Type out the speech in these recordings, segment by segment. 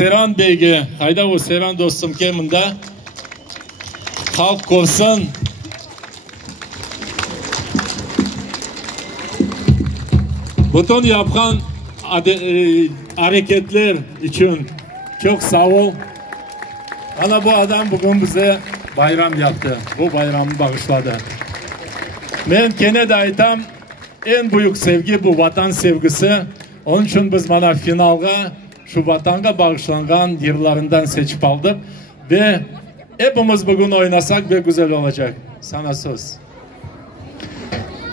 Servan Bey'ge, hayda o Servan dostum keminde halk korsun. Bütün yapkan hareketler için çok sağ ol. Ana bu adam bugün bize bayram yaptı. Bu bayramı bağışladı. Ben gene de aytam, en büyük sevgi bu vatan sevgisi. Onun için biz bana finalga şu vatanga bağışlanan yerlerinden seçip aldık. Ve hepimiz bugün oynasak ve güzel olacak. Sana söz.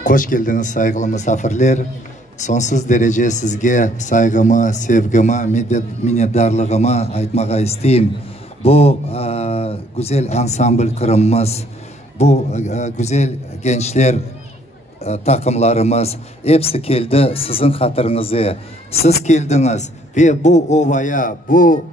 Hoş geldiniz saygılı misafirler. Sonsuz derece sizge saygımı, sevgimi, minnetdarlığımı aytmağa isteyim. Bu güzel ansambl kırımımız, bu güzel gençler takımlarımız hepsi geldi sizin hatırınızı. Siz geldiniz ve bu ovaya, bu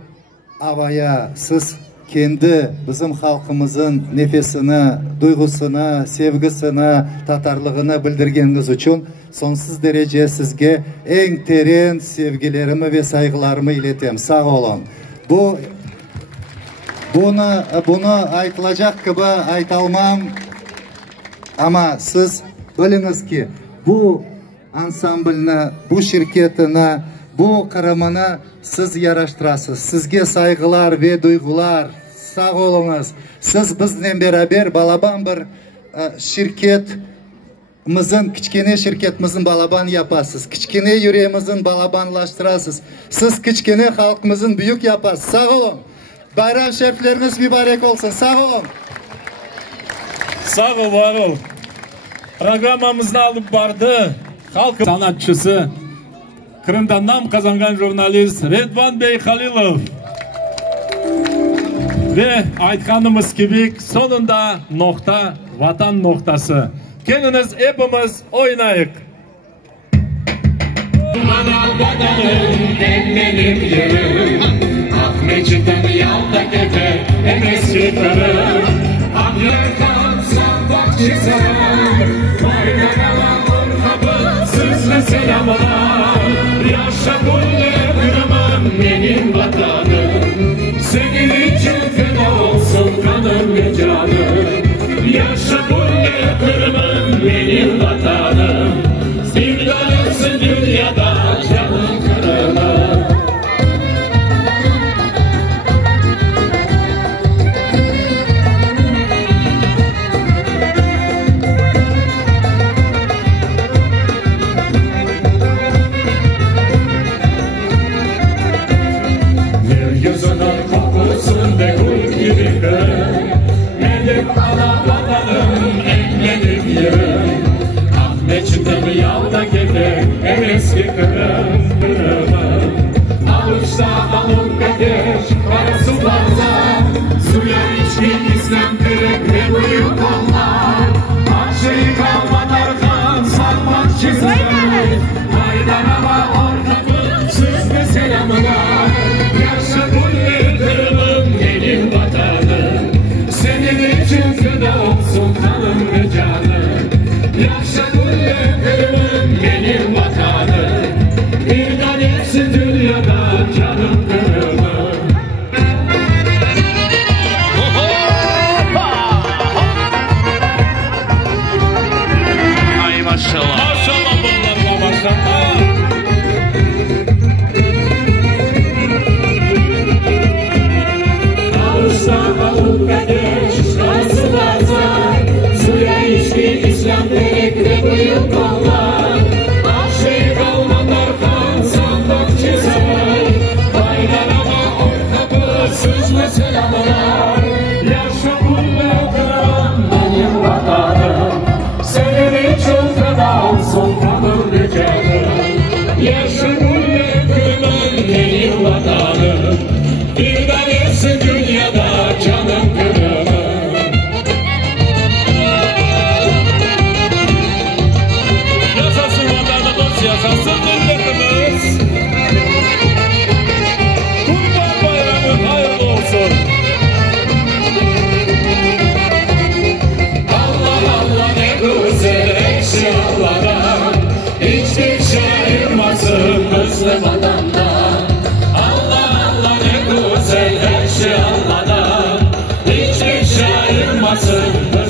havaya siz kendi bizim halkımızın nefesini, duygusunu, sevgisini, tatarlığını bildirgeniz için sonsuz derece sizge en terin sevgilerimi ve saygılarımı iletem. Sağ olun. Bunu aytılacak gibi aytalmam ama siz biliniz ki bu ansamblini, bu şirketini, bu kırımını siz yaraştırasınız. Sizge saygılar ve duygular. Sağ olunuz. Siz bizden beraber balaban bir şirketimizin, kichkene şirketimizin balaban yapasınız. Kichkene yüreğimizin balabanlaştırasınız. Siz kichkene halkımızın büyük yaparsınız. Sağ olun. Bayram şerifleriniz mübarek olsun. Sağ olun. Sağ ol, var ol. Programımızda alıp vardı. Halk sanatçısı, Kırım'da nam kazangan jurnalist Redvan Bey Halilov. Ve aytkanımız gibi sonunda nokta, vatan noktası. Kendiniz hepimiz oynayık. Bana vatanım, benim yerim. Ahmetçik'ten yalda kefe, emeski kırım. Amerikan sandak çizer, bayrakala kapı, sizle selamlar. Yaşa bulle kırımım, benim vatanım. Senin için feda olsun kanım ve canım. Yaşa bulle kırımım, benim vatanım. Sevdalısı dünyada canım kırımım. Yüzünün kokusunda gül gibi kırım. Benim ana vatanım, ekledim yerim. Ahmetçik'ten yalda kefe, emeski kırım. Avuçta alın kadeş, kara sularda. Suya içki izlendirip ne büyük onlar. Akşeyi kalmadı arkan, sarmak çizer. Kaydanama ortamı, sizde selamlar. Yaşa bulle kırımım, benim vatanım. Senin için feda olsun kanım ve canım. Yaşa bulle kırımım, benim vatanım. Bir tanesi dünyada canım kırım. olmasın.